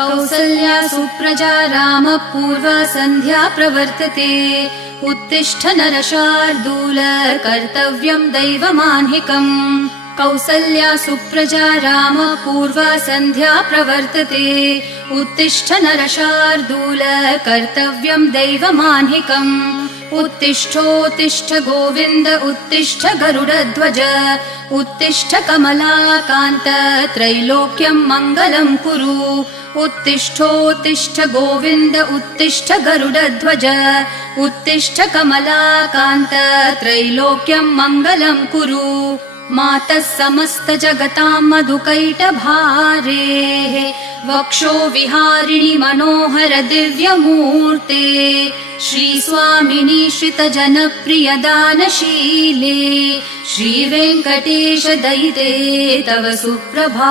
कौसल्या सुप्रजा रामः पूर्वा सन्ध्या प्रवर्तते। उत्तिष्ठ नरशार्दूल कर्तव्यं दैवमान्हिकम्। कौसल्या सुप्रजा रामः पूर्वा सन्ध्या प्रवर्तते। उत्तिष्ठ नरशार्दूल कर्तव्यं दैवमान्हिकम्। उत्तिष्ठोत्तिष्ठ गोविन्द उत्तिष्ठ गरुडध्वज। उत्तिष्ठ कमलाकान्त त्रैलोक्यं मङ्गलं कुरु। उत्तिष्ठोत्तिष्ठ गोविन्द उत्तिष्ठ गरुडध्वज। उत्तिष्ठ कमलाकान्त त्रैलोक्यं मङ्गलं कुरु। मातः समस्त जगतां मधुकैटभारेः वक्षो विहारिणि मनोहर दिव्यमूर्ते। श्रीस्वामिनि श्रितजनप्रिय दानशीले। श्रीवेङ्कटेश दयिते तव सुप्रभा।